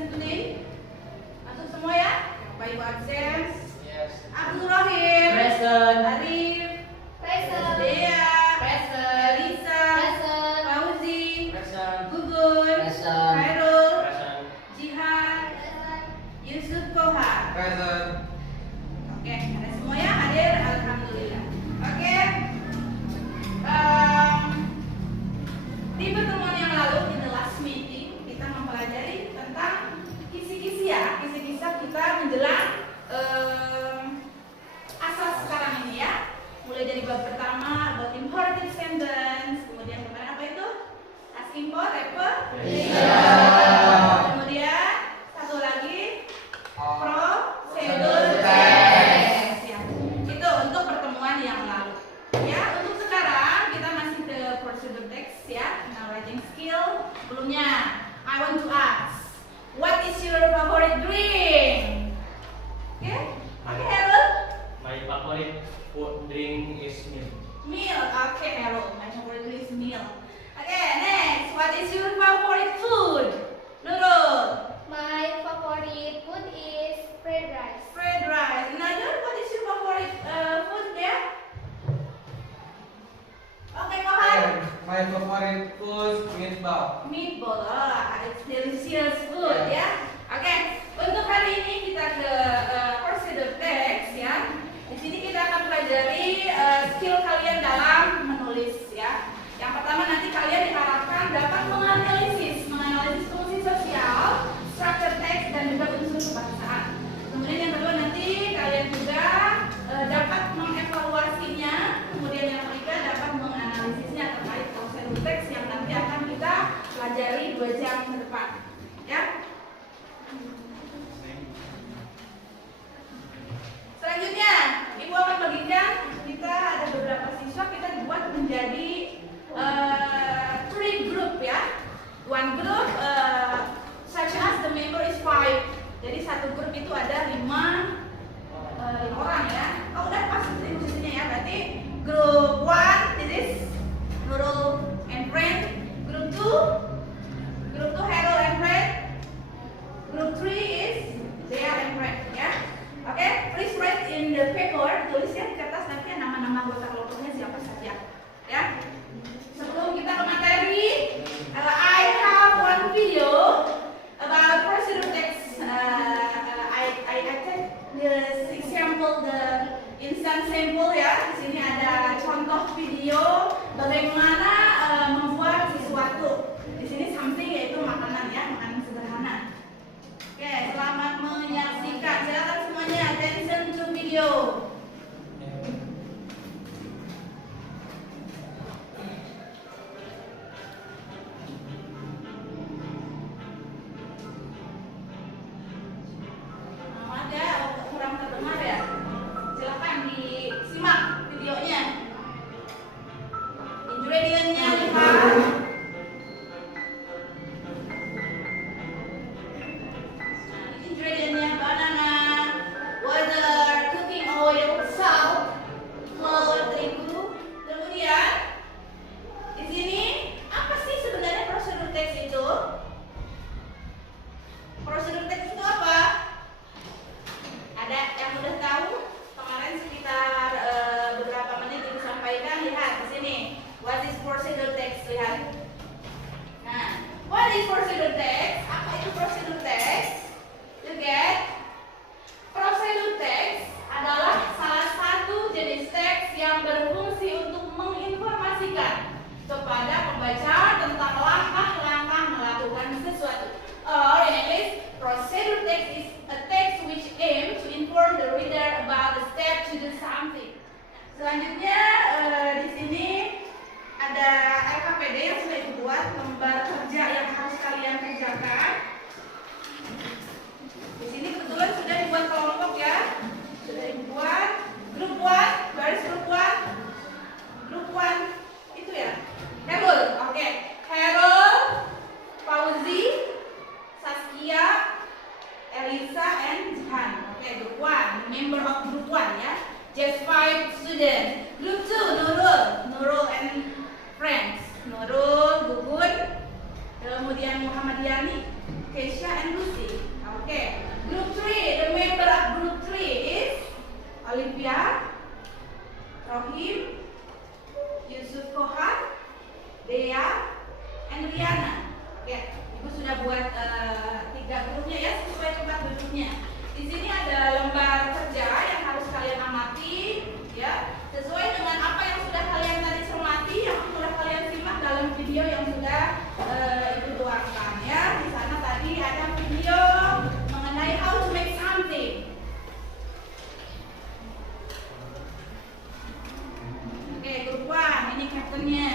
absent today? Masuk semua ya? Bapak Ibu absen. Yes. Abdul Rahim. Present. Arif. Present. Dea. Present. Elisa. Present. Fauzi. Present. Gugun. Present. Khairul. Present. Jihan. Present. Yusuf Kohar. Present. Oke, ada semua ya hadir, alhamdulillah. Oke. Di pertemuan yang lalu, di the last meeting, kita mempelajari tentang kisi-kisiah, kisi-kisah kita menjelang asas sekarang ini ya. Mulai dari bab pertama, about imperative sentence, kemudian kemarin apa itu? Asking for, kemudian satu lagi, prosedur teks. Ya. Itu untuk pertemuan yang lalu. Ya, untuk sekarang kita masih ke prosedur teks ya, tentang writing skill. Sebelumnya, I want to ask, what is your favorite drink? Oke, oke, Harold. My favorite food drink is milk. Milk. Oke, Harold. My favorite drink is milk. Oke, next, what is your favorite food? Nurul. My favorite food is fried rice. Fried rice. Nadir, what is your favorite food ya? Oke, Kohar. My favorite food meatball. Meatball, it's delicious food ya. Oke, untuk hari ini kita ke prosedur teks ya. Di sini kita akan pelajari skill kalian dalam menulis ya. Yang pertama nanti kalian diharapkan dapat menganalisis fungsi sosial, structure teks dan juga unsur kebahasaan. Kemudian yang kedua nanti kalian juga dapat mengevaluasinya. Kemudian yang ketiga dapat menganalisisnya terkait prosedur teks yang nanti akan kita pelajari 2 jam ke depan. Ya. Selanjutnya, Ibu akan bagikan kita ada beberapa siswa kita buat menjadi 3 group ya. One group such as the member is 5. Jadi satu grup itu ada 5 orang ya. Oh udah pas di posisinya ya. Berarti group 1 this is Nurul and friend. Group 2 Harold and friend. Group 3 is Dea and friend ya. Oke, please write in the paper, tulis ya di kertas nanti nama-nama anggota kelompoknya siapa saja ya. Sebelum kita ke materi, I have one video about procedure text. I take the example, the instant sample ya. Di sini ada contoh video bagaimana membuat sesuatu. Di sini something yaitu makanan ya, makanan sederhana. Oke, selamat menyaksikan. Silakan semuanya attention to video. Maaf ya, kurang terdengar ya. Silakan disimak videonya. Ingredientnya lihat. Ingredientnya banana, water, cooking oil, salt, flour, terigu. Kemudian di sini apa sih sebenarnya prosedur teks itu? Prosedur teks itu apa? Ada yang udah tahu? Kemarin sekitar beberapa menit ibu sampaikan. Lihat di sini. What is prosedur teks? Lihat. Nah, what is prosedur teks? Apa itu prosedur teks? Look at. Prosedur teks adalah salah satu jenis teks yang berfungsi untuk menginformasikan kepada pembaca tentang langkah-langkah melakukan sesuatu. Or in English, procedure text is a text which aims to inform the reader about the step to do something. Selanjutnya di sini ada LKPD yang sudah dibuat, lembar kerja yang harus kalian kerjakan. Di sini kebetulan sudah dibuat kelompok ya, sudah dibuat grup 1, baris grup 1, grup 1 itu ya. Harold, oke. Harold, Fauzi, Saskia, Elisa, and Jihan. Oke, group 1, member of group 1 ya. Just 5 students. Group 2, Nurul and friends. Nurul, Gugun, kemudian Muhammad Yani, Keisha and Lucy. Okay. Group 3, the member of group 3 is Olivia, Rohim, Yusuf Kohan, Dea, and Riana. Oke, Ibu sudah buat 3 grupnya ya, sesuai tempat duduknya. Di sini ada lembar kerja yang harus kalian amati, ya, sesuai dengan apa yang sudah kalian tadi cermati, yang sudah kalian simak dalam video yang sudah Ibu tuangkan ya. Di sana tadi ada video mengenai how to make something. Oke, grup 1, ini captainnya.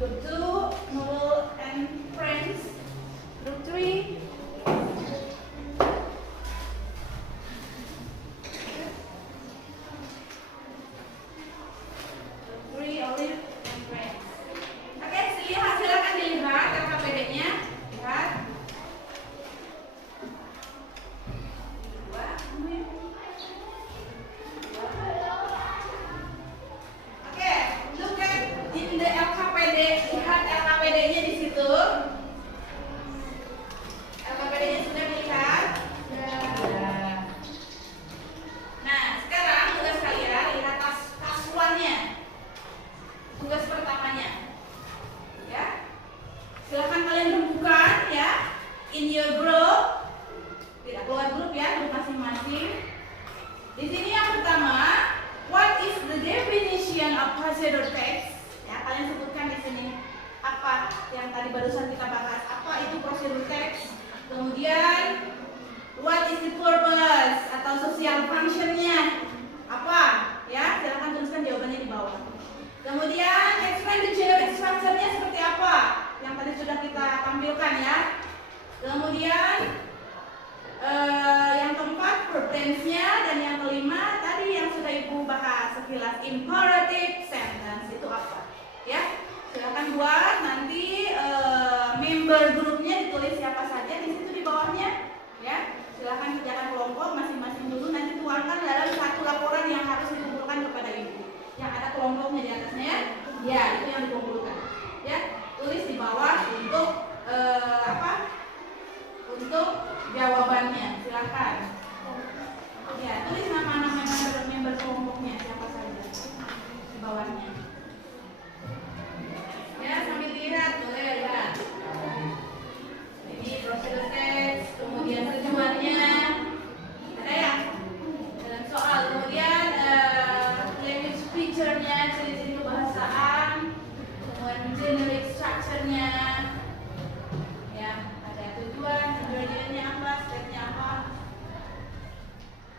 Group 2, Nurul and friends. Group 3, Olive and friends. Oke, silakan dilihat LKPD-nya. Lihat. Oke, look at in the LKPD. Lihat LKPD-nya di situ. LKPD-nya sudah dilihat. Nah, sekarang tugas kalian lihat tas 1-nya. Tugas pertamanya. Ya. Silakan kalian rembukan ya in your group. Tidak keluar grup ya, grup masing-masing. Di sini yang pertama, what is the definition of procedure text? Ya, kalian sebutkan di sini apa yang tadi barusan kita bahas. Apa itu procedure text? Kemudian what is the purpose atau social function-nya? Apa? Ya, silakan tuliskan jawabannya di bawah. Kemudian explain the generic structure-nya seperti apa? Yang tadi sudah kita tampilkan ya. Kemudian yang keempat verb tense-nya, dan yang kelima tadi yang sudah Ibu bahas sekilas imperative sentence itu apa? Ya, silakan buat nanti member grupnya ditulis siapa saja di situ di bawahnya. Ya, silakan kerjakan kelompok masing-masing dulu, nanti tuangkan dalam satu laporan yang harus dikumpulkan kepada Ibu. Yang ada kelompoknya di atasnya ya, itu yang dikumpulkan. Ya, tulis di bawah untuk untuk jawabannya, silakan. Ya, tulis nama-nama member kelompoknya siapa saja di bawahnya. Ya, sambil dilihat, boleh lihat. Ini prosedur teks, kemudian tujuannya, ada ya? Dan soal, kemudian language feature-nya, ciri-ciri kebahasaan, kemudian generic structure-nya. Ya, ada tujuan, tujuannya apa, step-nya apa.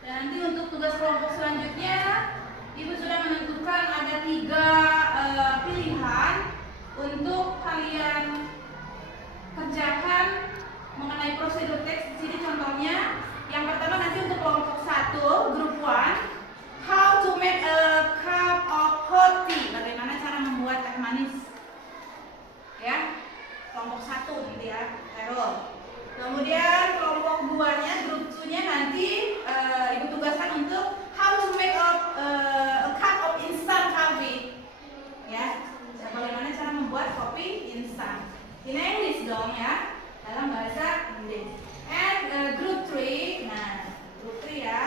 Dan nanti untuk tugas kelompok selanjutnya, Ibu sudah menentukan ada 3 pilihan untuk kalian kerjakan mengenai prosedur teks. Di sini contohnya, yang pertama nanti untuk kelompok 1, group 1, how to make a cup of hot tea. Bagaimana cara membuat teh manis? Ya, kelompok 1 nanti ya, Errol. Kemudian kelompok 2-nya, grup 2-nya nanti Ibu tugaskan untuk how to make a cup of instant coffee. Ya, bagaimana cara membuat kopi instan. In English dong ya, dalam bahasa Inggris. And group 3, nah group 3 ya.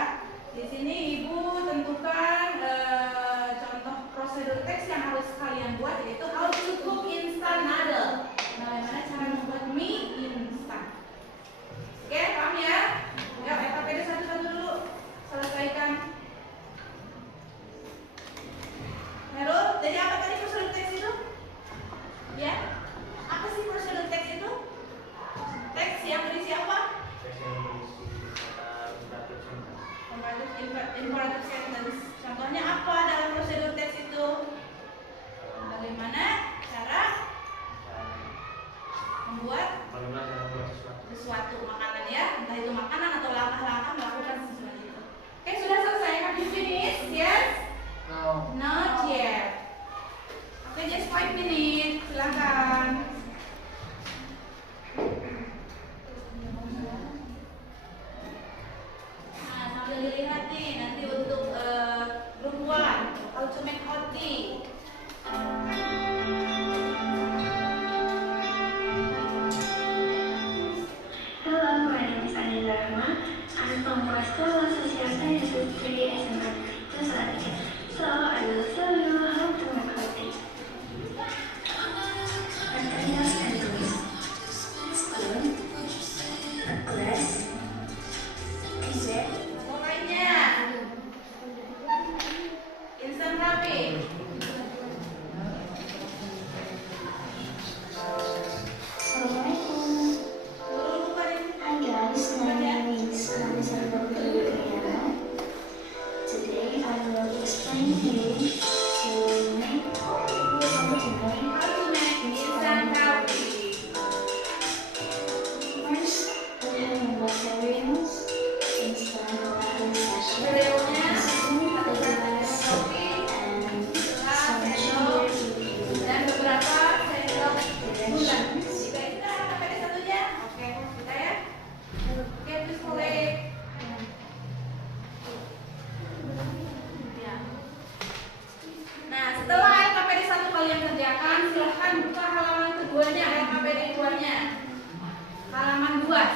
Di sini Ibu tentukan contoh prosedur teks yang harus kalian buat, yaitu how to cook instant noodle. Bagaimana cara membuat mie instan. Oke, paham ya? Ya, LKPD satu-satu dulu selesaikan. Lalu, jadi apa tadi prosedur teks itu? Ya, apa sih prosedur teks itu? Teks yang berisi apa? Imperative sentence. Contohnya apa dalam prosedur teks itu? Bagaimana cara membuat sesuatu makanan ya, entah itu makanan atau langkah-langkah melakukan sesuatu itu. Oke, sudah selesai. Have you finished? Yes? No. Not yet. Oke, just 5 minutes. Silakan. Nah, sambil dilihat nih nanti untuk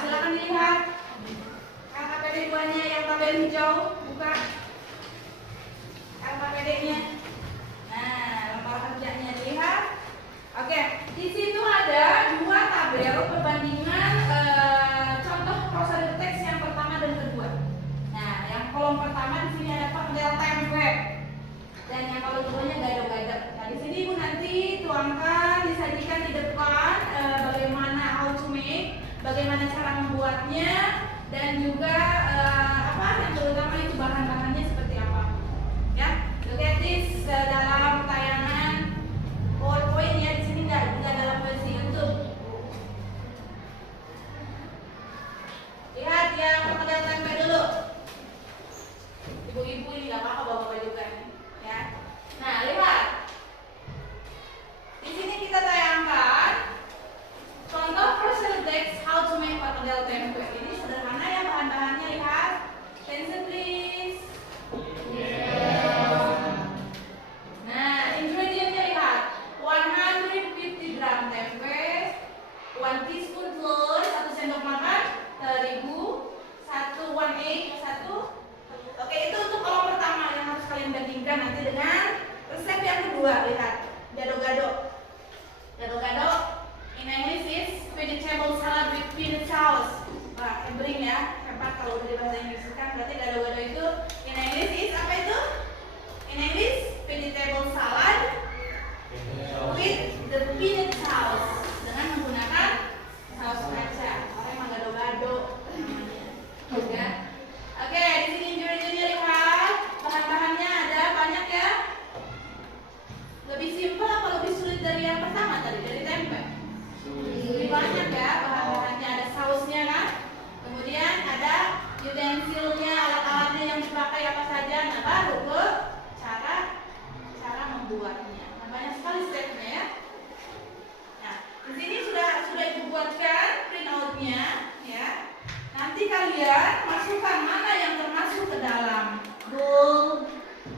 Silakan dilihat. LKPD 2-nya yang tabel hijau, buka. LKPD-nya. Nah, lembar kerjanya dilihat. Oke, di situ ada 2 tabel perbandingan contoh prosedur teks yang pertama dan kedua. Nah, yang kolom pertama di sini ada model tempe. Dan yang kolom keduanya gado-gado. Nah, di sini Ibu nanti tuangkan, disajikan di depan bagaimana how to make, bagaimana cara membuatnya, dan juga apa yang terutama itu bahan-bahannya seperti apa. Ya, look at this dalam tayangan PowerPoint ya, di sini enggak dalam versi YouTube. Lihat yang model tempe dulu. Ibu-ibu ini enggak apa-apa bawa baju kan. Ya. Nah, lihat. Di sini kita tayangkan contoh prosedur teks how to make perkedel tempe. Ini sederhana ya bahan-bahannya, lihat. Attention please. Nah, ingredientnya lihat. 150 gram tempe, 1 teaspoon flour, 1 sendok makan terigu, 1 egg, 1. Oke, itu untuk kolom pertama yang harus kalian bandingkan nanti dengan resep yang kedua. Lihat, gado-gado. Gado-gado in English is vegetable salad with peanut sauce. Wah, hebring ya, hebat kalau udah di bahasa Inggris kan. Berarti gado-gado itu in English is apa itu? In English, vegetable salad with the peanut sauce, dengan menggunakan saus kaca. Orang emang gado-gado namanya. Ya. Oke, di sini ingredientnya lihat. Bahan-bahannya ada banyak ya. Lebih simpel apa lebih sulit dari yang pertama tadi, dari tempe? Lebih banyak ya bahan-bahannya, ada sausnya kan. Kemudian ada utensilnya, alat-alatnya yang dipakai apa saja. Nah, baru ke cara membuatnya. Nah, banyak sekali stepnya ya. Nah, di sini sudah Ibu buatkan printout-nya ya. Nanti kalian masukkan mana yang termasuk ke dalam bowl,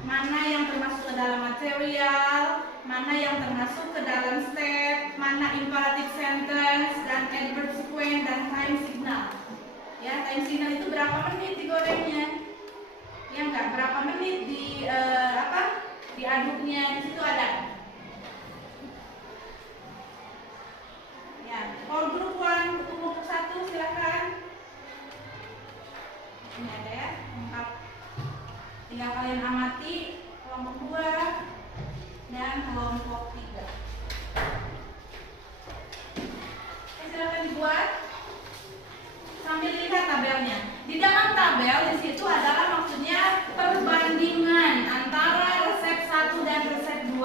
mana yang termasuk ke dalam material, mana yang termasuk ke dalam step, mana imperative sentence dan adverb sequence dan time signal. Ya, time signal itu berapa menit digorengnya? Ya enggak, berapa menit diaduknya, di situ ada. Ya, for group 1, kelompok 1 silakan. Ini ada ya, lengkap. Tinggal kalian amati kelompok 2 dan kelompok 3. Silakan dibuat sambil lihat tabelnya. Di dalam tabel di situ adalah maksudnya perbandingan antara resep 1 dan resep 2.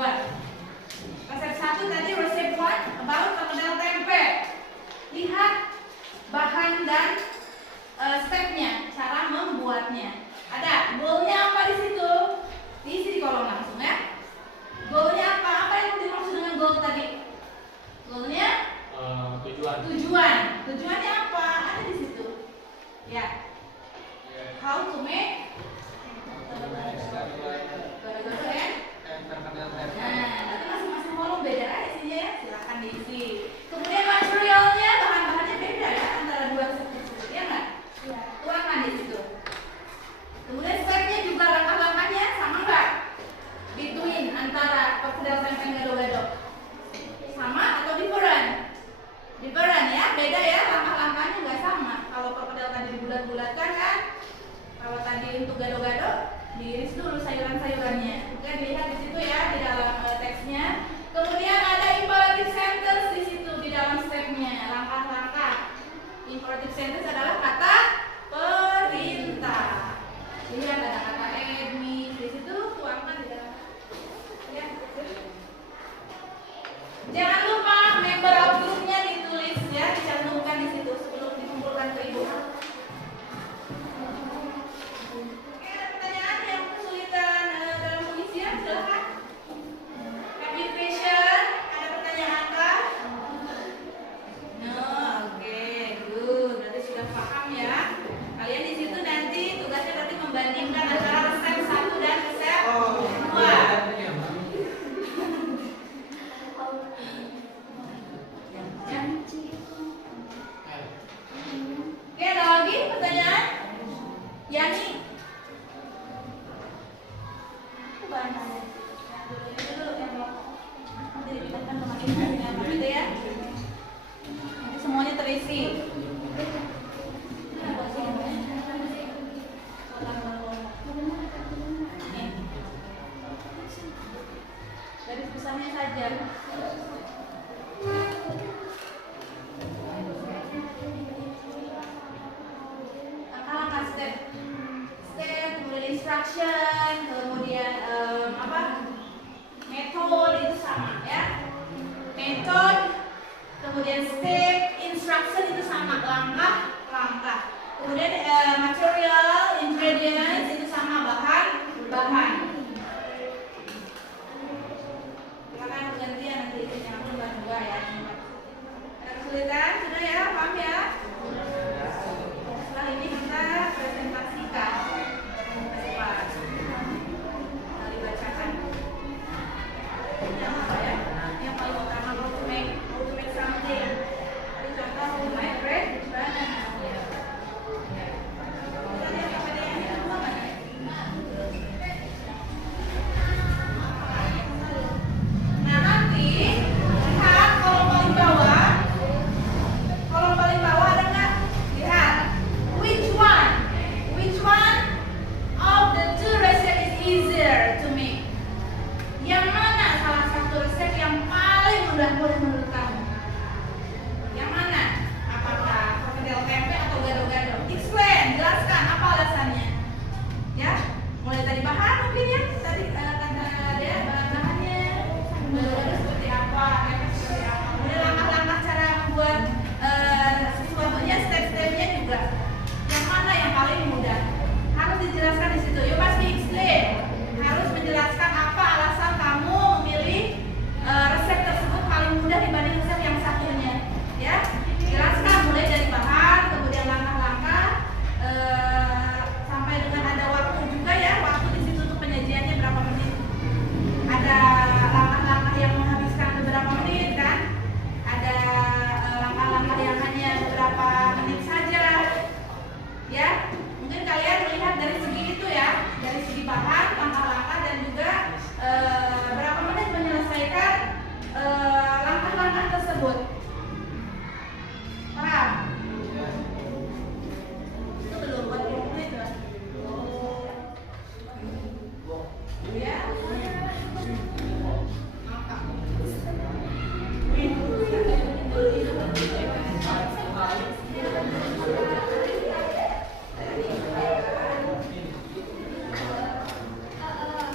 Resep 1 tadi resep 1 about perkedel tempe. Lihat bahan dan stepnya, cara membuatnya. Ada goalnya apa di situ? Diisi di kolom langsung ya. Goalnya apa? Apa yang dimaksud dengan goal tadi? Goalnya? Tujuan. Tujuannya apa? Ada di situ. Ya. How to make gado-gado ya. Nah, nanti masing-masing kolom beda aja isinya ya. Silakan diisi. Kemudian materialnya, bahan-bahannya beda ya antara dua resep tersebut, ya nggak? Ya. Tuangkan di situ. Kemudian stepnya juga langkah-langkahnya sama nggak? Between antara perkedel tempe dan gado-gado. Sama atau different? Different ya, beda ya, langkah-langkahnya nggak sama. Kalau perkedel tadi dibulat-bulatkan kan, kalau tadi untuk gado-gado diiris dulu sayuran-sayurannya. Oke, dilihat di situ ya di dalam teksnya. Kemudian ada imperative sentence di situ di dalam stepnya, langkah-langkah. Imperative sentence adalah kata perintah. Lihat ada kata admit di situ, tuangkan di dalam. Ya. Jangan lupa member of group-nya ditulis ya, dicantumkan di situ sebelum dikumpulkan ke ibu. Oke, ada pertanyaan yang kesulitan? Kemudian step, instruction itu sama, langkah. Kemudian material, ingredients itu sama, bahan. Silakan bergantian nanti yang nomor 2 ya. Ada kesulitan? Sudah ya, paham ya? Setelah ini kita presentasikan. Dibacakan. Yang apa ya? Yang paling utama how to make something. Ini contoh how to make bread, banana. Kita lihat kepada yang kedua mana? Nah nanti lihat kolom paling bawah. Kolom paling bawah ada nggak? Lihat. Which one of the two recipes is easier to make? Yang mana salah satu resep yang paling mudah menurut kamu? Yang mana? Apakah perkedel tempe atau gado-gado? Explain, jelaskan apa alasannya. Ya, mulai dari bahan mungkin ya. Tadi kata dia bahan-bahannya, gado-gado seperti apa, tempe seperti apa. Kemudian langkah-langkah cara membuat sesuatunya, step-stepnya juga. Yang mana yang paling mudah? Harus dijelaskan di situ. You must be explain. Harus menjelaskan apa alasan kamu memilih resep tersebut paling mudah dibanding resep yang satunya. Ya, jelaskan mulai dari bahan, kemudian langkah-langkah, sampai dengan ada waktu juga ya. Waktu di situ untuk penyajiannya berapa menit? Ada langkah-langkah yang menghabiskan beberapa menit kan? Ada langkah-langkah yang hanya beberapa menit saja. Ya, mungkin kalian melihat dari segi itu ya, dari segi bahan, langkah-langkah dan juga berapa menit menyelesaikan langkah-langkah tersebut. Paham? Itu belum 40 menit kan? Ya.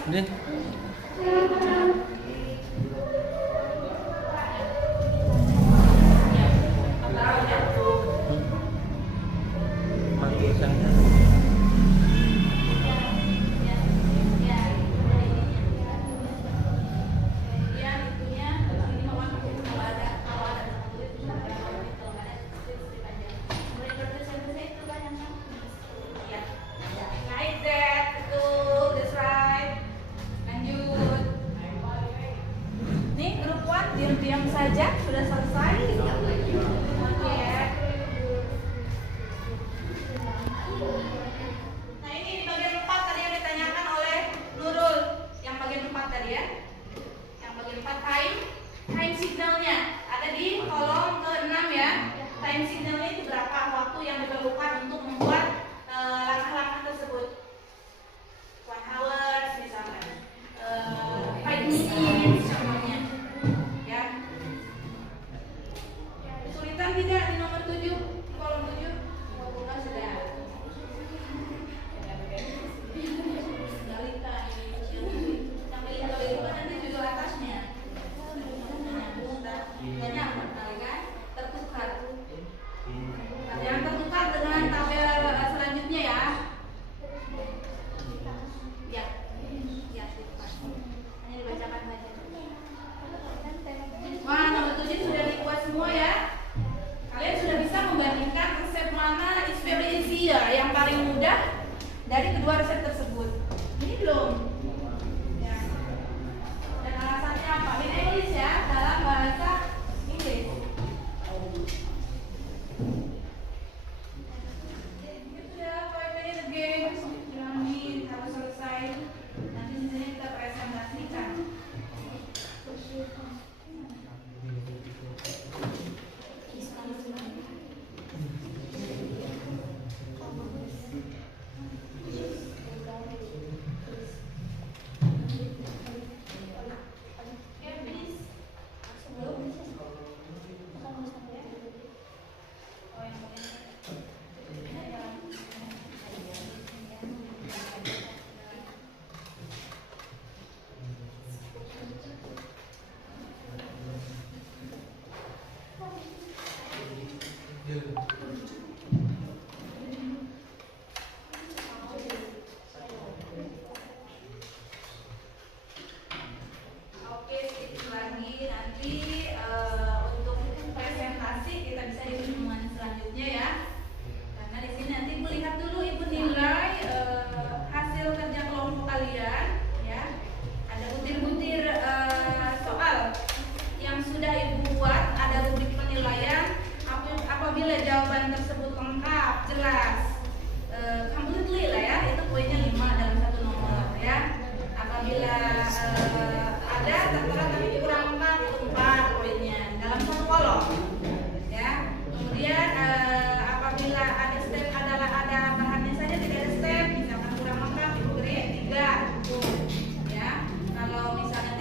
Udah. Like that, betul, that's right. Lanjut.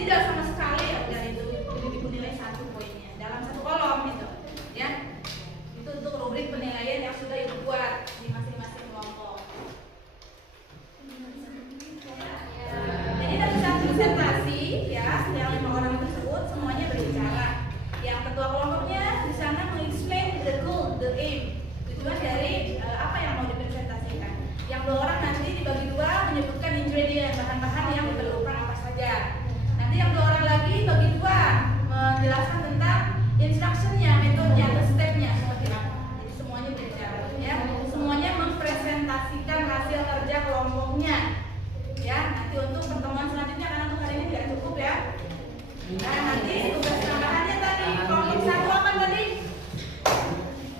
tidak sama sekali ya udah itu nilai 1 poinnya dalam 1 kolom gitu ya. Itu untuk rubrik penilaian yang sudah ibu buat di masing-masing kelompok. Jadi dalam satu presentasi ya yang 5 orang tersebut semuanya berbicara. Yang ketua kelompoknya di sana meng-explain the goal, the aim, tujuan dari apa yang mau dipresentasikan. Yang 2 orang nanti dibagi 2 menyebutkan ingredient, bahan-bahan yang diperlukan apa saja. Nanti yang 2 orang lagi bagi 2 menjelaskan tentang instructionnya, metodenya, atau stepnya seperti apa. Jadi semuanya berbicara ya. Semuanya mempresentasikan hasil kerja kelompoknya. Ya, nanti untuk pertemuan selanjutnya karena untuk hari ini tidak cukup ya. Nah, nanti tugas tambahannya tadi kelompok 1 apa tadi?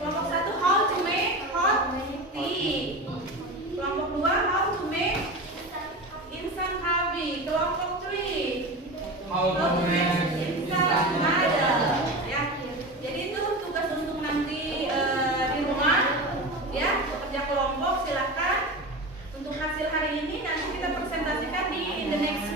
Kelompok 1 how to make hot tea. Kelompok 2 how to make instant coffee. Kelompok 3 How to make instant noodle. Ya. Jadi itu tugas untuk nanti di rumah ya, kerja kelompok silakan. Untuk hasil hari ini nanti kita presentasikan in the next